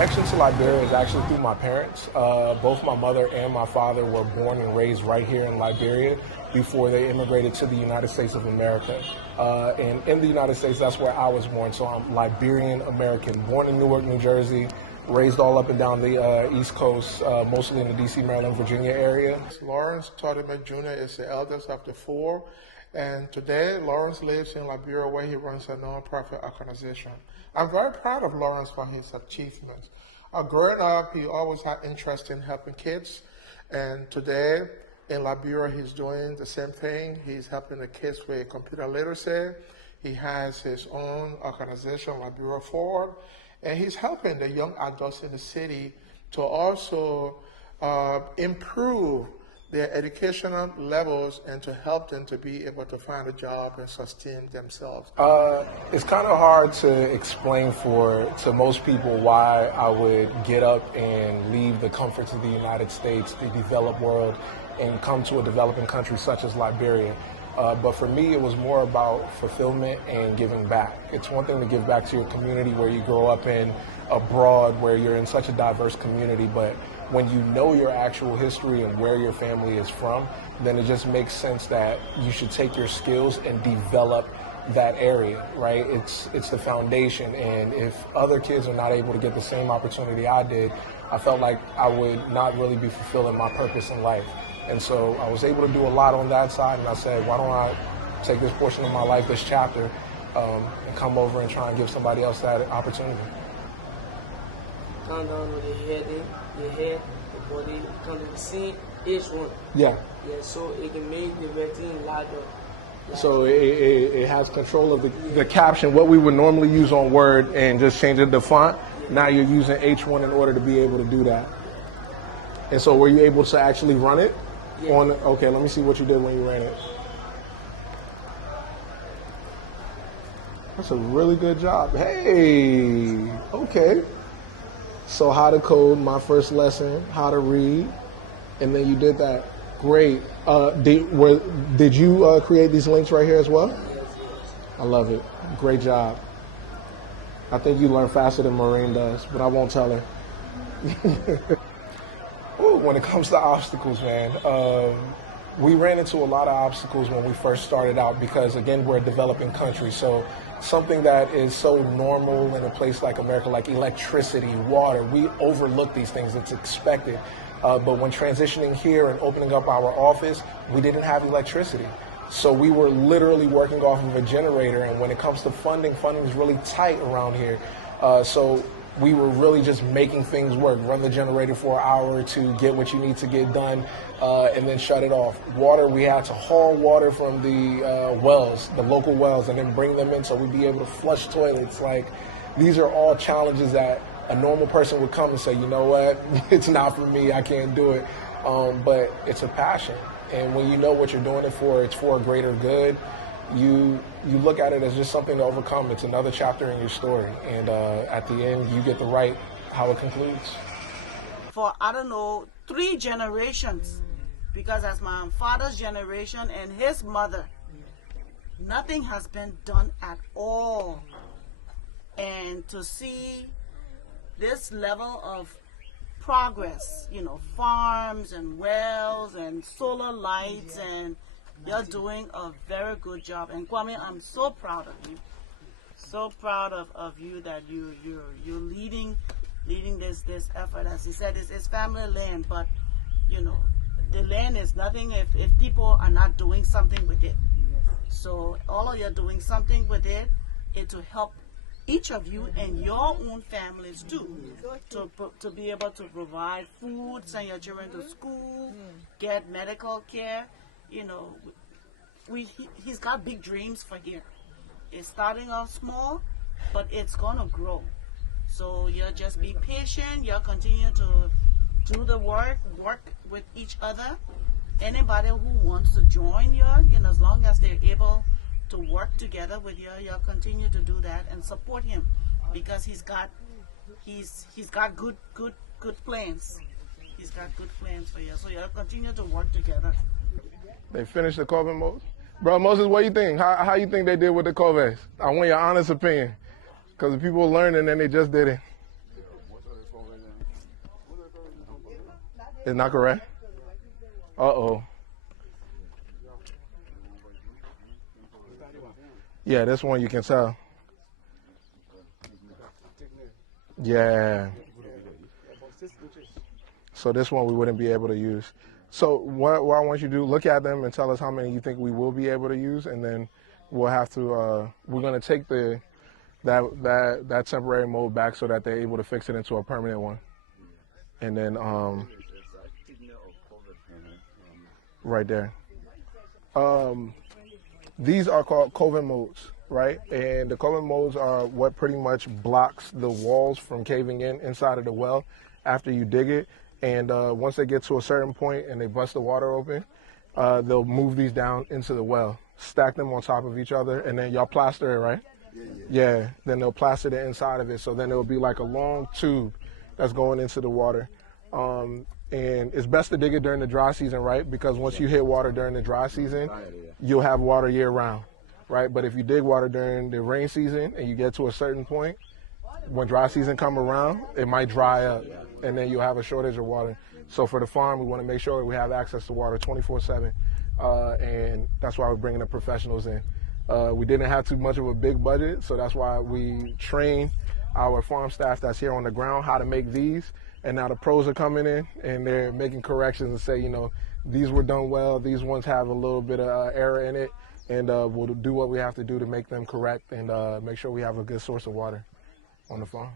connection to Liberia is actually through my parents. Both my mother and my father were born and raised right here in Liberia before they immigrated to the United States of America. And in the United States, that's where I was born. So I'm Liberian American, born in Newark, New Jersey, raised all up and down the East Coast, mostly in the D.C., Maryland, Virginia area. Lawrence Todimek Jr. is the eldest of the four. And today, Lawrence lives in Liberia where he runs a non-profit organization. I'm very proud of Lawrence for his achievements. Growing up, he always had interest in helping kids. And today, in Liberia, he's doing the same thing. He's helping the kids with computer literacy. He has his own organization, Liberia Forward. And he's helping the young adults in the city to also improve their educational levels and to help them to be able to find a job and sustain themselves. It's kind of hard to explain to most people why I would get up and leave the comforts of the United States, the developed world, and come to a developing country such as Liberia. But for me, it was more about fulfillment and giving back. It's one thing to give back to your community where you grow up in, abroad, where you're in such a diverse community, but when you know your actual history and where your family is from, then it just makes sense that you should take your skills and develop that area, right? It's the foundation, and if other kids are not able to get the same opportunity I did, I felt like I would not really be fulfilling my purpose in life. And so I was able to do a lot on that side, and I said, why don't I take this portion of my life, this chapter, and come over and try and give somebody else that opportunity. Come down with the head, the body, come to the scene, each one. Yeah. Yeah, so it can make the retina larger. So it has control of the caption, what we would normally use on Word and just change it to font. Yeah. Now you're using H1 in order to be able to do that. And so were you able to actually run it? Yeah. Okay, let me see what you did when you ran it. That's a really good job. Hey, okay. So how to code, my first lesson, how to read, and then you did that. Great. Did you create these links right here as well? Yes. I love it. Great job. I think you learn faster than Maureen does, but I won't tell her. Ooh, when it comes to obstacles, man, we ran into a lot of obstacles when we first started out because, again, we're a developing country. So something that is so normal in a place like America, like electricity, water, we overlook these things. It's expected. But when transitioning here and opening up our office, we didn't have electricity. So we were literally working off of a generator. And when it comes to funding is really tight around here. So we were really just making things work. Run the generator for an hour or two, get what you need to get done, and then shut it off. Water, we had to haul water from the wells, the local wells, and then bring them in so we'd be able to flush toilets. Like, these are all challenges that a normal person would come and say, you know what, it's not for me, I can't do it. But it's a passion. And when you know what you're doing it for, it's for a greater good, you look at it as just something to overcome. It's another chapter in your story. And at the end, you get to write how it concludes. For, I don't know, 3 generations, because as my father's generation and his mother, nothing has been done at all. And to see this level of progress, you know, farms and wells and solar lights, and you're doing a very good job. And Kwame, I'm so proud of you. So proud of you that you're leading this effort. As he said, it's family land, but you know, the land is nothing if people are not doing something with it. So all of you are doing something with it, to help each of you and your own families too, to be able to provide food, send your children to school, get medical care. You know, he's got big dreams for here. It's starting off small, but it's gonna grow. So you'll just be patient. You'll continue to do the work with each other. Anybody who wants to join you, as long as they're able to work together with you, you'll continue to do that and support him, because he's got good plans. He's got good plans for you. So you'll continue to work together. They finished the Corvette, Moses? Bro, Moses, what do you think? How you think they did with the Corvettes? I want your honest opinion. Because people are learning and they just did it. It's not correct? Uh-oh. Yeah, this one you can tell. Yeah. So this one we wouldn't be able to use. So what I want you to do, look at them and tell us how many you think we will be able to use, and then we'll have to, we're going to take that temporary mold back so that they're able to fix it into a permanent one. And then right there. These are called covent molds, right? And the covent molds are what pretty much blocks the walls from caving in inside of the well after you dig it. And once they get to a certain point and they bust the water open, they'll move these down into the well, stack them on top of each other, and then y'all plaster it, right? Yeah. Then they'll plaster the inside of it. So then it'll be like a long tube that's going into the water. And it's best to dig it during the dry season, right? Because once you hit water during the dry season, you'll have water year round, right? But if you dig water during the rain season and you get to a certain point, when dry season come around, it might dry up and then you'll have a shortage of water. So for the farm, we want to make sure we have access to water 24/7. And that's why we're bringing the professionals in. We didn't have too much of a big budget, so that's why we train our farm staff that's here on the ground how to make these. And now the pros are coming in and they're making corrections and say, you know, these were done well, these ones have a little bit of error in it, and we'll do what we have to do to make them correct and make sure we have a good source of water on the farm.